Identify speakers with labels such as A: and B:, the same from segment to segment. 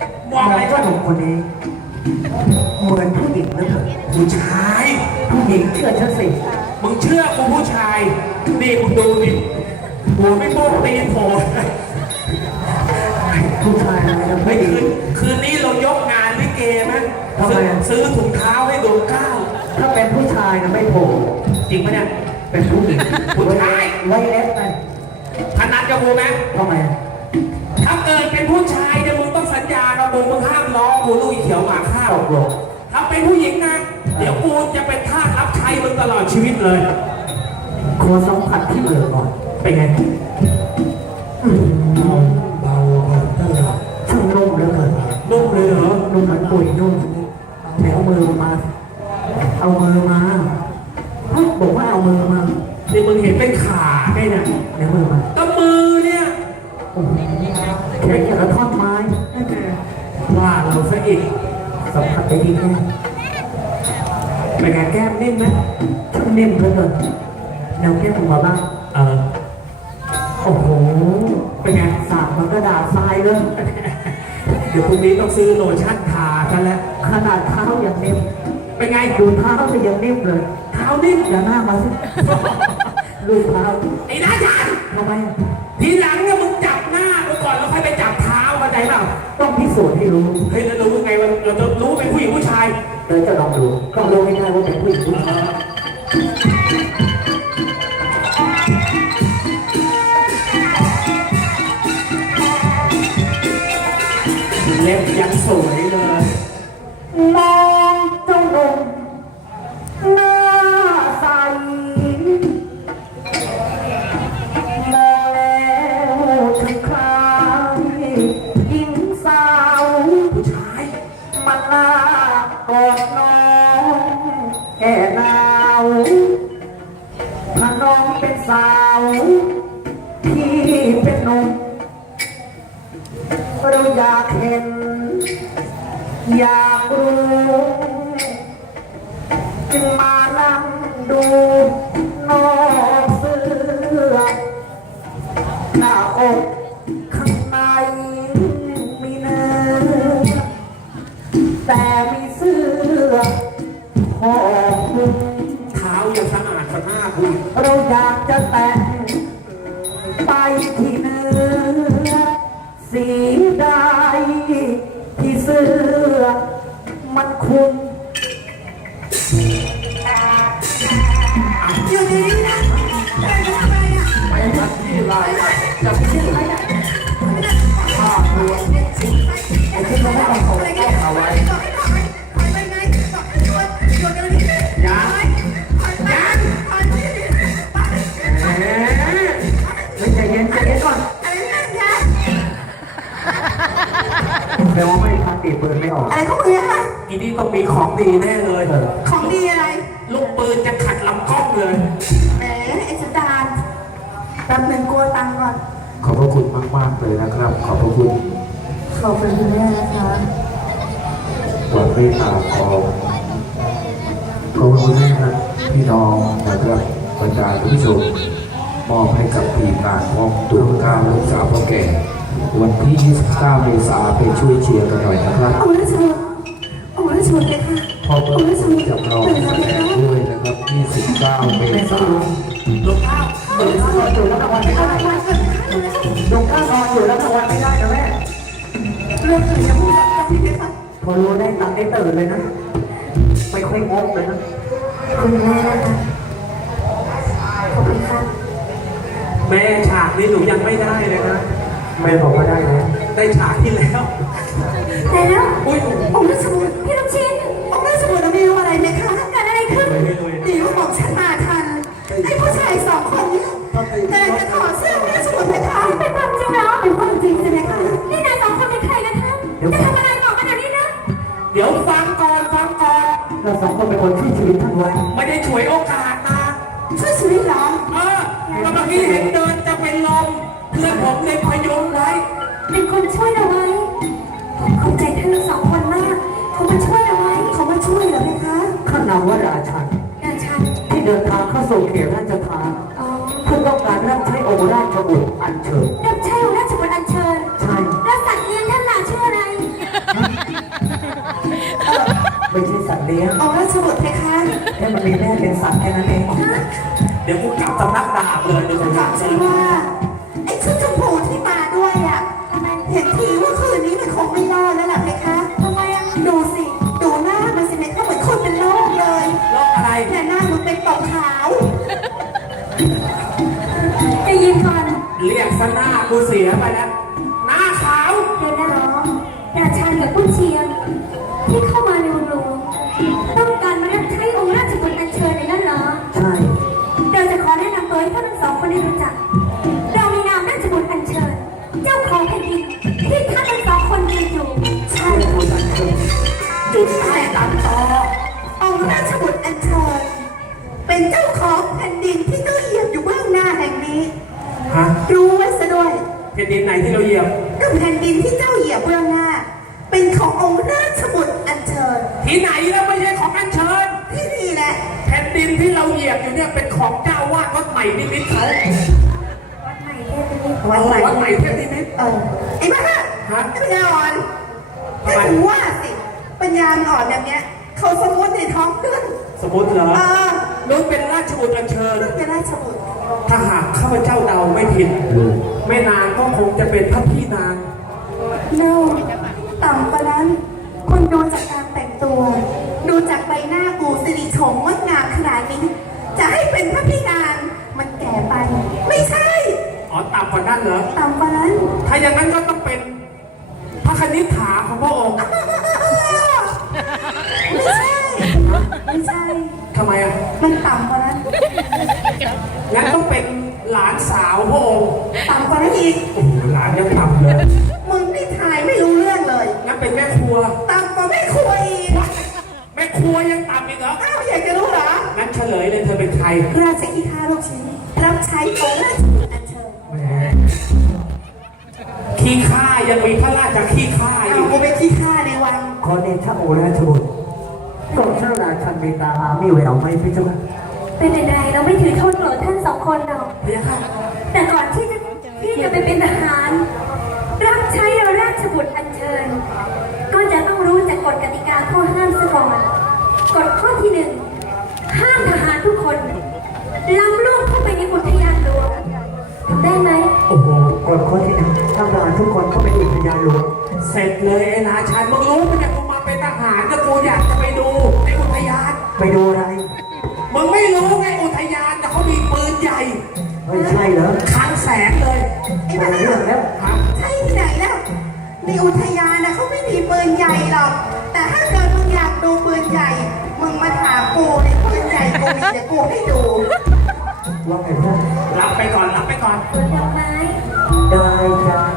A: มองอะไรก็
B: หนุ่มคนนี้เหมือนผู้หญิงหรือเปล่า
A: ผู้ชาย
B: ผู้หญิงเชื่อฉันสิ
A: มึงเชื่อกูผู้ชายนี่มึงดูดิหัวไม่โป้งตีนโผล่
B: ผู้ชายอะไรนะ
A: ไม่
B: ผู้หญิ
A: คื
B: ง
A: นนี้เรายกงานลิเกไหม
B: ทำไมอะ
A: ซื้อถุงเท้าให้ดวงก้าว
B: ถ้าเป็นผู้ชายนะไม่โผล่
A: จริงปะเนี่ย
B: เป็นผู้หญิง
A: ผู้ชาย
B: ไว้เอฟไง
A: ถนัดกับกูไหม
B: ทำไม
A: ถ้าเกิดเป็นผู้ชายเนี่ยมึงต้องสัญญากับกูมึงห้ามล้อกูลูกอีเขียวหมาข้าว
B: ตกลง
A: ถ้าเป็นผู้หญิงนะเดี๋ยวกูจะเป็นทาสรับใช้มึงตลอดชีวิตเลย
B: ขอสัมผัสที่เมือก่อน
A: เป็นไง
B: เบาตลอดช่างนุ่มเหลือเกิน
A: นุ่มเลยเหรอ
B: นุ่มเหมือนปุ๋ยนุ่มไหนเอามือมา เอามือมาเฮ้ยบอกว่าเอามือมา
A: นี่มึงเห็นเป็นขาไงเนี่ย
B: ไหนมือมา
A: ก็มือเนี่ย
B: โอ้โหแข็งอย่างกับท่อนไม้
A: ว่าเราซะอีก
B: สัมผัสได้ดีแค่
A: เป็นไงแก้มนิ่มไหม
B: ช่างนิ่มเหลือเกินแนวแก้มผมมาบ้าง
A: เออ
B: โอ้โห
A: เป็นไง
B: สาดมันก็ด่าทรายเลย
A: เดี๋ยวพรุ่งนี้ต้องซื้อโลชั่นทากันแล้ว
B: ขนาดเท้ายังนิ่ม
A: เป็นไง
B: ดูเท้าจะยังนิ่มเลย
A: เท้านิ่ม
B: อย่าหน้ามาสิดูเท้า
A: ไอ้น้าจัน
B: ทำไม
A: ทีหลังเนี่ยมึงจับหน้ากูก่อนแล้วค่อยไปจับเท้าเข้าใจเปล่า
B: ต้องพิสูจน์ให้รู้
A: เฮ้ยแล้วรู้ไงว่าเราจะรู้เป็นผู้หญิงผู้ชาย
B: เลยจะลองดูต้องรู้ให้ได้ว่าเป็นผู้หญิงผู้ชาย
A: เล็บยังสวยเลย
B: มองเจ้าหนุ่มหน้าใสมองแล้วถึงคลายหญิงสาว
A: ผู้ชาย
B: มันน่ากอดน้องแก่หนาวถ้าน้องเป็นสาวพี่เป็นหนุ่มเราอยากเห็น อยากรู้จึงมานั่งดูนอกเสื้อหน้าอกข้างในมีเนื้อแต่มีเสื้อหอมคลุม
A: เท้ายังสะอาดสะอาดคุณ
B: เราอยากจะแต่งไปที่เนื้อสีใดที่เสื้อมันคุมอยู่ดีๆนะทำไมอ่ะ
A: ไปทักที่ไรจะพูดภาพรวม
B: ไอ้ที่เราไม่ต้องส่งก็เอาไว้
A: ยัง
B: ไม่ใจเย็นใจเย็นก่อนแปลว่าไม่ทันตีปืนไม่ออก
C: อะไรของมึงอะคะ
A: อีนี่ต้องมีของดีแน่เลย
C: ของดีอะไร
A: ลูกปืนจะขัดลำกล้องเลย
C: แหมไอ้สันดานแป๊บหนึ่งกลัวตังค์ก่อน
D: ขอบพระคุณมาก ๆ เลยนะครับ ขอบพระคุณ
C: ขอบคุณคุณแม่นะคะ
D: ความเมตตาของพระคุณแม่ครับพี่น้องนะครับบรรดาผู้ชมมอบให้กับทีมงานของตัวข้าวลูกสาวพ่อแก่ วันที่ 29 เมษายนไปช่วยเชียร์กันหน่อยนะครับ
C: เอาละชนเอาละชนเลยค่ะ
D: พอเปิดจำลองแสดงด้วยนะครับ 29 เมษายน
A: ลูกข้าว
B: ลงข้างนอนอยู่แล้วรางวัลไม่ได้ลงข้างนอนอยู่แล้วรางวัลไม่ได้นะแม่
C: เรื่องอื่นอย่าพูดกับพี่เลยค่ะ
B: พอรู้ได้ตังค์ได้ตื่นเลยนะ ไม่ค่อยงงเลยนะ
C: คุณแม่นะคะขอบคุณค่ะ
A: แม่ฉากนี้หนูยังไม่ได้เลยนะ
B: แม่บอกว่าได้นะ
A: ได้ฉากที่แล้ว
C: แต่แล้ว
A: อุ้ย
C: องค์ราชบุตรพี่ลูกชิ้นองค์ราชบุตรไม่รู้อะไรไหมคะเกิดอะไรขึ้นดีว่าบอกฉันมาทันไอ้ผู้ชายสองคนนี้แต่จะถอดเสื้อองค์ราชบุตรไหมคะเป็นความจริงเหรอเป็นความจริงใช่ไหมคะนี่นายสองคนเป็นใครกันคะจะทำอะไรบอกกันเดี๋ยวนี้นะ
A: เดี๋ยวฟังก่อนฟังก่อน
B: เราสองคนเป็นคนที่ชีวิตทั้งวัน
A: ไม่ได้ฉวยโอกาสมา
C: ช่วยชีวิตเหรอ
A: แล้วเมื่อกี้เห็นเดินจะเป็นลมเพื่อนผมเลยพยุงไว้
C: เป็นคนช่วยเราไว้ขอบใจท่านทั้งสองคนมากเขามาช่วยเราไว้เขามาช่วยเหรอไหมคะ
B: ข้านามว่าราชัน
C: ราชัน
B: ที่เดินทางเข้าสู่เขตราชทาน
C: อ๋อ
B: เพื่อต้องการรับใช้องค์ราชบุตรอัญเชิญ
C: รับใช้องค์ราชบุตรอัญเชิญ
B: ใช่
C: แล้วสัตว์เลี้ยงท่านล่ะชื่ออะไร
B: เลี้ยง
C: องค์ราชบุตรเพคะ
B: แค่มันมีแม่เป็นสัตว์แค่นั้นเอง
A: เดี๋ยวกูกลับสำนักดาบเลยเดี๋ยวกูก
C: ถา
A: ลับ
C: ม
A: เล
C: ฉัน
A: ย
C: ว่าไอ้ชุดชมพูที่มาด้วยอ่ะเห็นทีว่าคืนนี้มันคงไม่รอดแล้วล่ะเพคะทำไมอ่ะดูสิดูหน้ามันสิเนี่ยถ้าเหมือนคนเป็นโรคเลย
A: โรคอะไร
C: แต่หน้ามันเป็นตกขาว
E: จะยินก่อน
A: เรียกซะหน้ากูเสียไปแล้วหน้าขาว
E: เดี๋ยวนะราชากับผู้เชียงที่เข้ามาในเมืองหลวงต้องการมารับใช้องค์ราชบุตรอัญเชิญในนั้นเหรอ
B: ใช่
E: เราจะขอแนะนำตัวให้ท่านทั้งสองคนได้รู้จัก เรามีนามราชบุตรอัญเชิญ เจ้าของแผ่นดินที่ท่านทั้งสองคนยืนอยู่
C: ใช่
A: จุดไอ้ตัดต่อ
C: องค์ราชบุตรอัญเชิญเป็นเจ้าของแผ่นดินที่ต้องเหยียบอยู่เบื้องหน้าแห่งนี้
A: ฮะ
C: รู้ไว้ซะด้วย
A: แผ่นดินไหนที่เราเหยียบ
C: ก็แผ่นดินที่เจ้าเหยียบเบื้องหน้า เป็นขององค์ราชบุตรอัญเชิญ
A: ที่ไหนแล้วไม่ใช่ของอัญเชิญ
C: ที่นี่แหละ
A: แผ่นดินที่เราเหยียบอยู่เนี่ยเป็นของเจ้าวาดวัดใหม่นิมิตรเขา
E: วัดใหม่เทพนิมิตร
A: วัดใหม่เทพนิมิตร
C: ไอ้บ้า
A: ฮะ
C: ไอ้ปัญญาอ่อนถ้าถึงว่าสิปัญญาอ่อนแบบเนี้ยเขาสมมติในท้องเรื่อง
A: สมมติเหรอ
C: เออ
A: นู้นเป็นราชบุตรอัญเชิญ
C: เรื่องจะได้ชบุตร
A: ถ้าหากข้าพเจ้าเดาไม่ผิดไม่นานก็คงจะเป็นพระพี่นาง
C: โน่ต่ำกว่านั้นคนดูจากการแต่งตัว ดูจากใบหน้ากูสิริโฉมงดงามขนาดนี้จะให้เป็นพระพี่นางมันแก่ไป ไม่ใช่
A: อ๋อต่ำกว่านั้นเหรอ
C: ต่ำกว่านั้น
A: ถ้าอย่างนั้นก็ต้องเป็นพระคณิษฐาของพระองค์
C: ไม่ใช่ ไม่ใช่
A: ทำไมอ่ะ
C: มันต่ำกว่านั้น
A: งั้นต้องเป็นหลานสาวพระองค์
C: ต่ำกว่านั้นอีก
A: โอ้โหหลานยังต่ำเลย
C: มึงนี่ทายไม่รู้เรื่องเลย
A: งั้นเป็นแม่ครัว
C: ต่ำกว่าแม่ครัวอีก
A: แม่ครัวยังต่ำอีกเหรอ
C: อ้าวอยากจะรู้เหรอ
A: งั้นเฉลยเลยเธอเป็นใคร
C: ราชกิจข้าลูกชิ้นรับใช้องค์ราชบุตรอัญเชิญ
A: แหมขี้ข้ายังมีพระราชขี้ข้าอี
C: เอา
A: ก
C: กูไปขี้ข้าในวัง
B: ขอเดชะโอราชบุตรโปรดเจ้าราชันเมตตาหามีแววไหมพี่เจ้าค่ะ
E: เป็นใดๆเราไม่ถือโทษโกรธท่านสองคนหรอก
A: พระยาค่ะ
E: แต่ก่อนที่จะไปเป็นทหาร รับใช้ราชบุตรอัญเชิญ ก็จะต้องรู้จากกฎกติกาข้อห้ามซะก่อนกฎข้อที่หนึ่งห้ามทหารทุกคนล้ำลูกเข้าไปในอุทยานหลวงทำได้ไหม
B: โอ้โหกฎข้อที่หนึ่งทหารทุกคนเข้าไปอุทยานหลวง
A: เสร็จเลยไอ้ราชันมึงรู้ปะเนี่ยกูมาเป็นทหารก็กูอยากจะไปดูในอุทยาน
B: ไปดูอะไร
A: มึงไม่รู้ไงอุทยานแต่เขามีปืนใหญ่
B: ไม่ใช่เหรอ
A: คลังแสงเลย
C: ไอ้
B: แต่
C: บ้า
B: เรื่องแล้ว
A: ครับ
C: ใช่ที่ไหนล่ะในอุทยานนะเขาไม่มีปืนใหญ่หรอก แต่ถ้าเกิดมึงอยากดูปืนใหญ่ มึงมาถามกูในปืนใหญ่กูมีเดี๋ยวกูให้ดู
B: ว่าไงเพื่อน
A: รับไปก่อนรับไปก่อน
E: สวนดอกไม้
B: ได้จ้ะ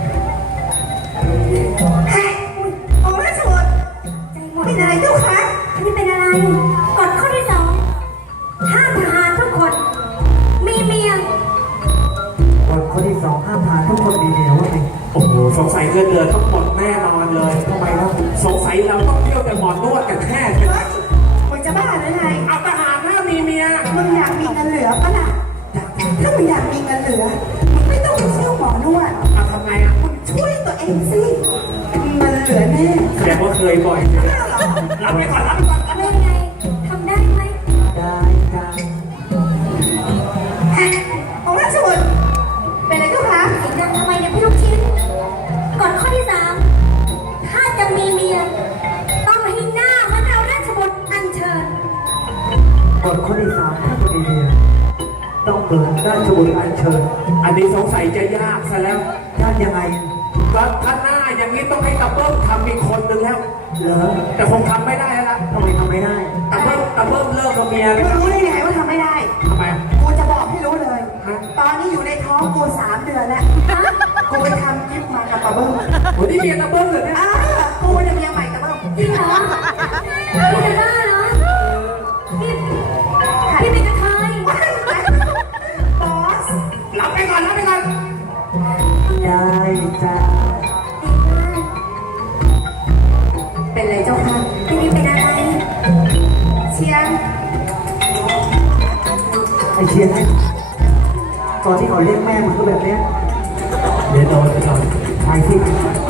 C: แฮะองค์ราชบุตร
E: ใจหมด
C: เป็นอะไรเจ้าคะ
E: อันนี้เป็นอะไรกฎข้อที่สองห้ามทหารทุกคน มีเมีย
B: กฎข้อที่สองห้ามทหารทุกคนมีเมียว่าไง
A: โอ้โหสงสัยเงินเดือนต้องหมดแน่นอนเลย
B: ทำไมล่ะ
A: สงสัยเราต้องเที่ยวแต่หมอนนวดกันแค่เลย
C: มึงจะบ้าหรือไง
A: เอาทหารห้ามมีเมีย
C: มึงอยากมีเงินเหลือปะล่ะถ้ามึงอยากมีเงินเหลือ มึงไม่ต้องไปเที่ยวหมอนวด
A: เอาทำไงอ่ะ
C: มึงช่วยตัวเองสิเงินเหลือแน่
A: แสดงว่าเคยบ่อยใช่ไหมรับไปก่อนรับไปก่อน
E: เป็นไงทำได้ไหม
B: ได้จ้ะ
C: แฮะองค์ราชบุตรเป็นอะไรเจ้าคะ
E: เสียงดังทำไมเนี่ยพี่ลูกชิ้นกฎข้อที่สามถ้าจะมีเมีย ต้องให้หน้าเหมันเราราชบุตรอัญเชิญ
B: กฎข้อที่สามถ้าคนมีเมียต้องเปิดราชบุตรอัญเชิญ
A: อันนี้สงสัยจะยากซะแล้ว
B: ยากยังไง
A: ก็ถ้าหน้าอย่างนี้ต้องให้ตะเบิ้มทำอีกคนนึงแล้ว
B: เหรอ
A: แต่คงทำไม่ได้แล้วล่ะ
B: ทำไมทำไม่ได้
A: ตะเบิ้มเลิกกับเมีย
C: มึ
A: แล้
C: ง
A: ว
C: รู้ได้ไงว่าทำไม่ได้
A: ทำไม
C: กูจะบอกให้รู้เลย
A: ฮะ
C: ตอนนี้อยู่ในท้องกู3 เดือนแล้ว กูไปทำกิฟต์มากับปะเบิ้ม
A: โอ้นี่เมียตะเบิ้มเหรอเนี่ย
C: กูเนี่ยเมียใหม่กับเบิ้ม
E: จริงเหรอพี่จะบ้าเหรอพี่เป็นกระเทย
C: บอส
A: รับไปก่อนรับไปก่อน
B: ได้จ้ะ
E: ดีมาก
C: เป็นไรเจ้าค่ะ
E: พี่นี่เป็นอะไร
C: เชียง
B: ไอเชียร์ให้ตอนที่เขาเรียกแม่มึงก็แบบเนี้ย
A: เดี๋ยวโดนไปก่อน
B: ไปที่